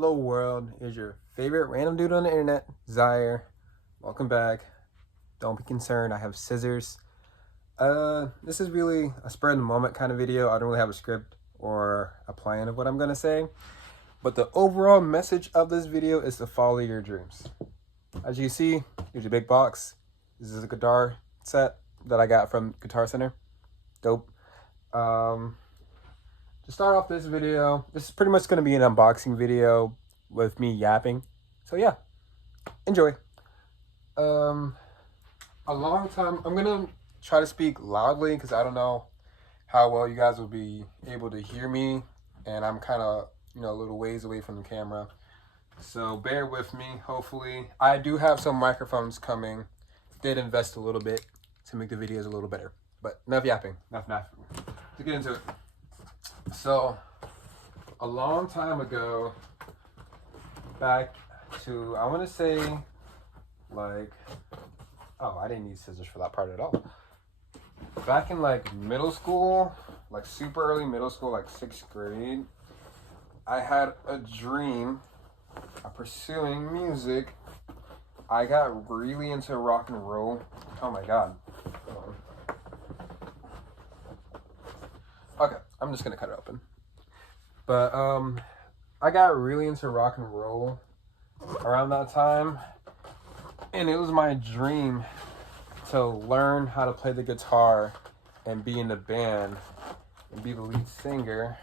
Hello world, is your favorite random dude on the internet, Zaire. Welcome back. Don't be concerned, I have scissors. This is really a spur of the moment kind of video. I don't really have a script or a plan of what I'm gonna say. But the overall message of this video is to follow your dreams. As you can see, here's a big box. This is a guitar set that I got from Guitar Center. Dope. To start off this video, this is pretty much going to be an unboxing video with me yapping. So yeah, enjoy. A long time, I'm going to try to speak loudly because I don't know how well you guys will be able to hear me. And I'm kind of, a little ways away from the camera. So bear with me, hopefully. I do have some microphones coming. Did invest a little bit to make the videos a little better. But enough yapping, enough. To get into it. So, a long time ago, back to, I want to say, like, oh, I didn't need scissors for that part at all. Back in, like, middle school, like, super early middle school, like, 6th grade, I had a dream of pursuing music. I got really into rock and roll. Oh, my God. Hold on. Okay, I'm just gonna cut it open. But I got really into rock and roll around that time, and it was my dream to learn how to play the guitar and be in the band and be the lead singer.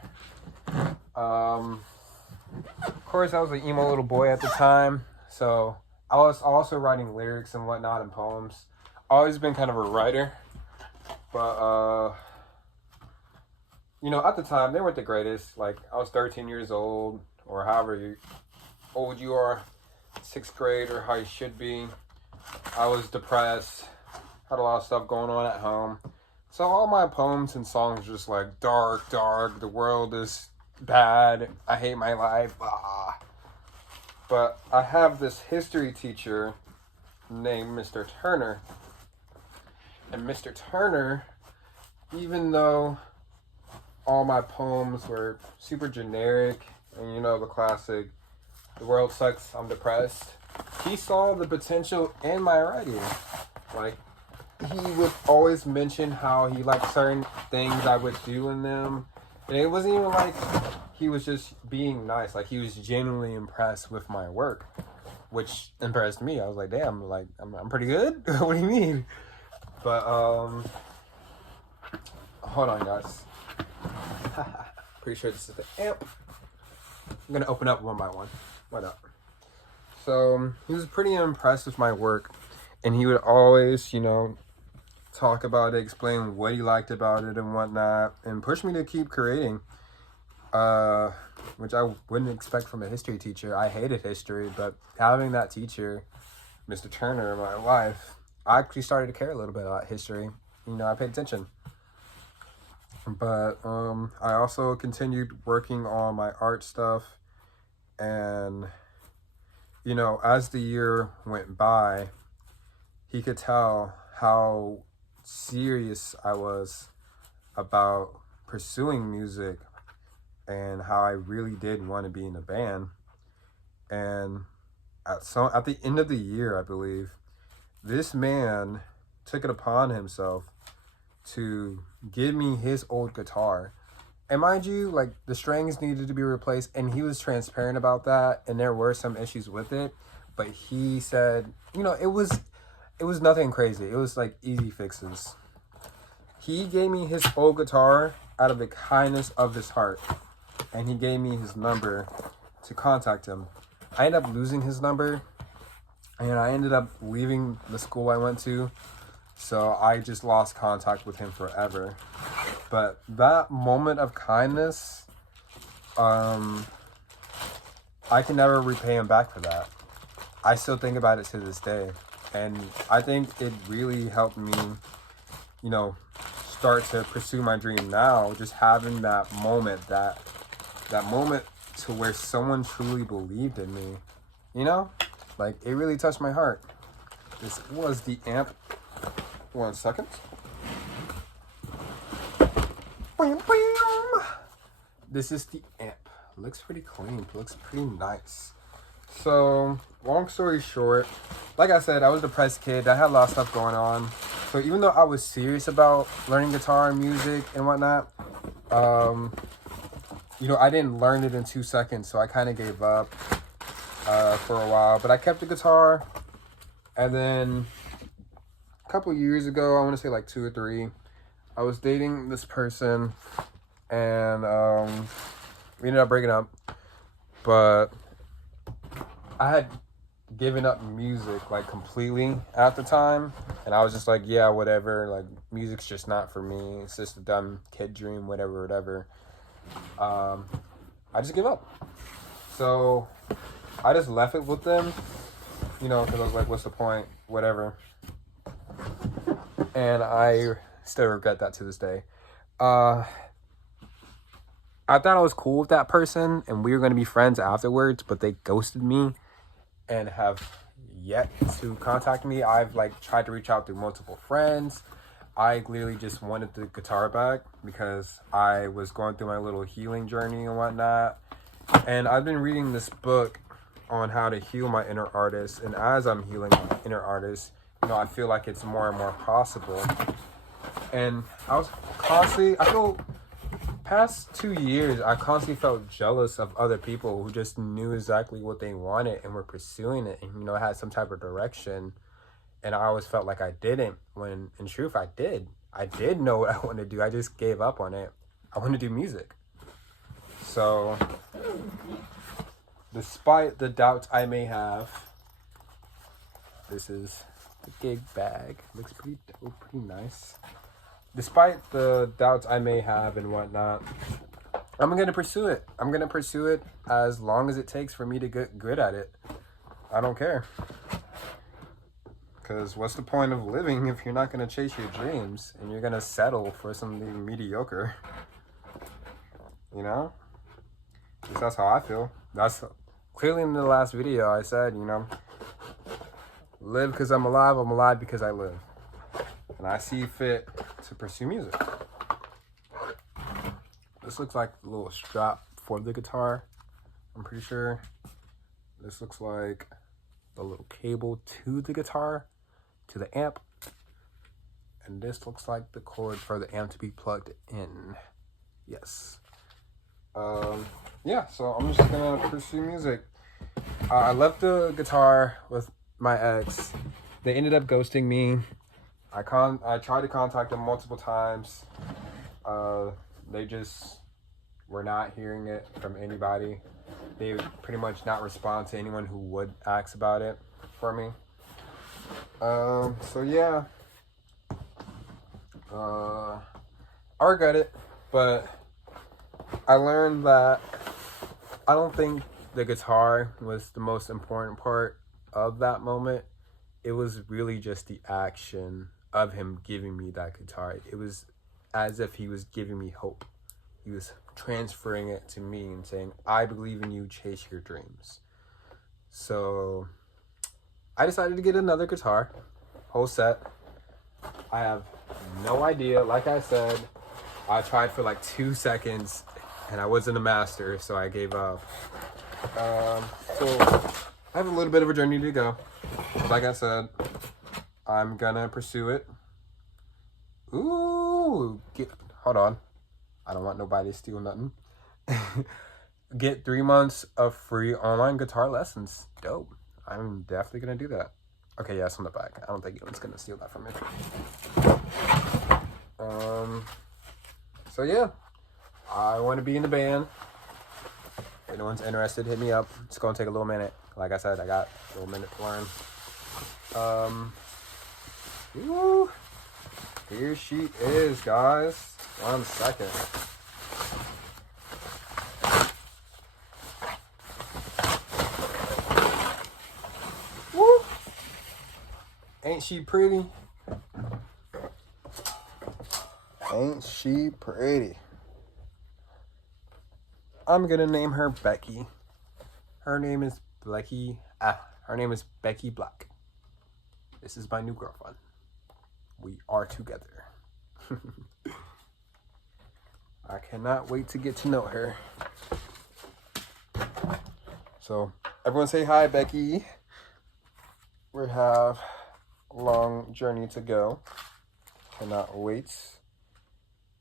Of course, I was an emo little boy at the time, so I was also writing lyrics and whatnot and poems. Always been kind of a writer, but at the time, they weren't the greatest. Like, I was 13 years old, or however old you are, 6th grade, or how you should be. I was depressed, had a lot of stuff going on at home. So all my poems and songs were just like, dark, the world is bad, I hate my life, ah. But I have this history teacher named Mr. Turner. And Mr. Turner, even though all my poems were super generic, and the classic, the world sucks, I'm depressed, he saw the potential in my writing. Like, he would always mention how he liked certain things I would do in them, and it wasn't even like he was just being nice. Like, he was genuinely impressed with my work, which impressed me. I was like, damn, like, I'm pretty good. What do you mean? But hold on, guys. Pretty sure this is the amp. I'm gonna open up one by one. Why not? So he was pretty impressed with my work, and he would always, talk about it, explain what he liked about it and whatnot, and push me to keep creating. Which I wouldn't expect from a history teacher. I hated history, but having that teacher, Mr. Turner, in my life, I actually started to care a little bit about history. I paid attention. But I also continued working on my art stuff, and as the year went by, he could tell how serious I was about pursuing music and how I really did want to be in a band. And at the end of the year, I believe, this man took it upon himself to give me his old guitar. And mind you, like, the strings needed to be replaced, and he was transparent about that, and there were some issues with it, but he said, it was nothing crazy. It was like easy fixes. He gave me his old guitar out of the kindness of his heart, and he gave me his number to contact him. I ended up losing his number, and I ended up leaving the school I went to. So I just lost contact with him forever. But that moment of kindness, I can never repay him back for that. I still think about it to this day. And I think it really helped me, start to pursue my dream now. Just having that moment, that moment to where someone truly believed in me. Like, it really touched my heart. This was the amp. 1 second. This is the amp. It looks pretty clean. It looks pretty nice. So, long story short, like I said, I was a depressed kid. I had a lot of stuff going on. So even though I was serious about learning guitar and music and whatnot, you know, I didn't learn it in 2 seconds. So I kind of gave up for a while. But I kept the guitar. And then a couple years ago, I want to say like 2 or 3, I was dating this person. And we ended up breaking up. But I had given up music like completely at the time, and I was just like, yeah, whatever, like music's just not for me, it's just a dumb kid dream, whatever. I just give up. So I just left it with them, you know, because I was like, what's the point, whatever. And I still regret that to this day. I thought I was cool with that person and we were going to be friends afterwards, but they ghosted me and have yet to contact me. I've like tried to reach out to multiple friends. I clearly just wanted the guitar back because I was going through my little healing journey and whatnot. And I've been reading this book on how to heal my inner artist. And as I'm healing my inner artist, you know, I feel like it's more and more possible. And I feel past 2 years, I constantly felt jealous of other people who just knew exactly what they wanted and were pursuing it and, you know, had some type of direction. And I always felt like I didn't, when in truth I did. I did know what I wanted to do. I just gave up on it. I want to do music. So, despite the doubts I may have, this is the gig bag. Looks pretty dope, pretty nice. Despite the doubts I may have and whatnot, I'm going to pursue it. I'm going to pursue it as long as it takes for me to get good at it. I don't care. Because what's the point of living if you're not going to chase your dreams and you're going to settle for something mediocre? You know? At least that's how I feel. That's clearly in the last video I said, you know, live because I'm alive because I live. And I see fit to pursue music. This looks like the little strap for the guitar, I'm pretty sure. This looks like the little cable to the guitar, to the amp. And this looks like the cord for the amp to be plugged in. Yes. Yeah, so I'm just gonna pursue music. I left the guitar with my ex. They ended up ghosting me. I tried to contact them multiple times. They just were not hearing it from anybody. They would pretty much not respond to anyone who would ask about it for me. So yeah. I regret it, but I learned that I don't think the guitar was the most important part of that moment. It was really just the action of him giving me that guitar. It was as if he was giving me hope. He was transferring it to me and saying, I believe in you, chase your dreams. So I decided to get another guitar, whole set. I have no idea. Like I said, I tried for like 2 seconds and I wasn't a master, so I gave up. So I have a little bit of a journey to go. Like I said, I'm gonna pursue it. Ooh, hold on. I don't want nobody to steal nothing. Get 3 months of free online guitar lessons. Dope. I'm definitely gonna do that. Okay, yeah, it's on the back. I don't think anyone's gonna steal that from me. So yeah, I want to be in the band. If anyone's interested, hit me up. It's gonna take a little minute. Like I said, I got a little minute to learn. Woo. Here she is, guys. 1 second. Woo. Ain't she pretty? Ain't she pretty? I'm gonna name her Becky. Her name is Becky. Her name is Becky Black. This is my new girlfriend. We are together. I cannot wait to get to know her. So everyone say hi, Becky. We have a long journey to go. Cannot wait.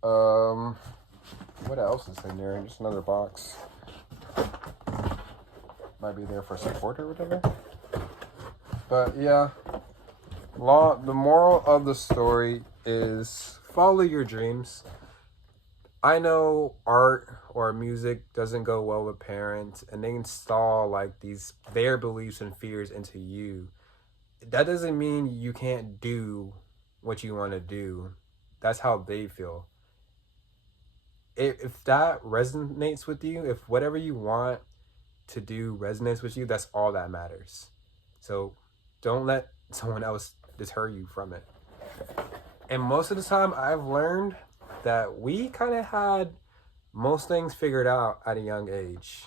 What else is in there? Just another box. Might be there for support or whatever. But yeah, the moral of the story is follow your dreams. I know art or music doesn't go well with parents, and they install like their beliefs and fears into you. That doesn't mean you can't do what you want to do. That's how they feel. If that resonates with you, if whatever you want to do resonates with you, that's all that matters. So don't let someone else deter you from it. And most of the time, I've learned that we kind of had most things figured out at a young age.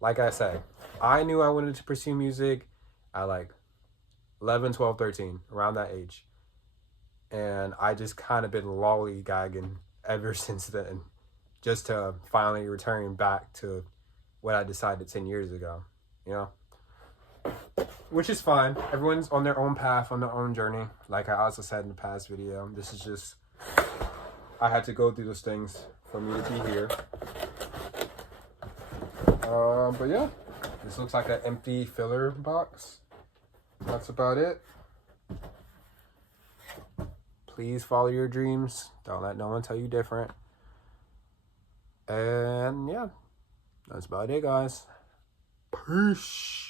Like I said, I knew I wanted to pursue music at like 11, 12, 13, around that age. And I just kind of been lollygagging ever since then, just to finally return back to what I decided 10 years ago, you know? Which is fine. Everyone's on their own path, on their own journey. Like I also said in the past video, this is just, I had to go through those things for me to be here. But yeah, this looks like an empty filler box. That's about it. Please follow your dreams. Don't let no one tell you different. And yeah, that's about it, guys. Peace.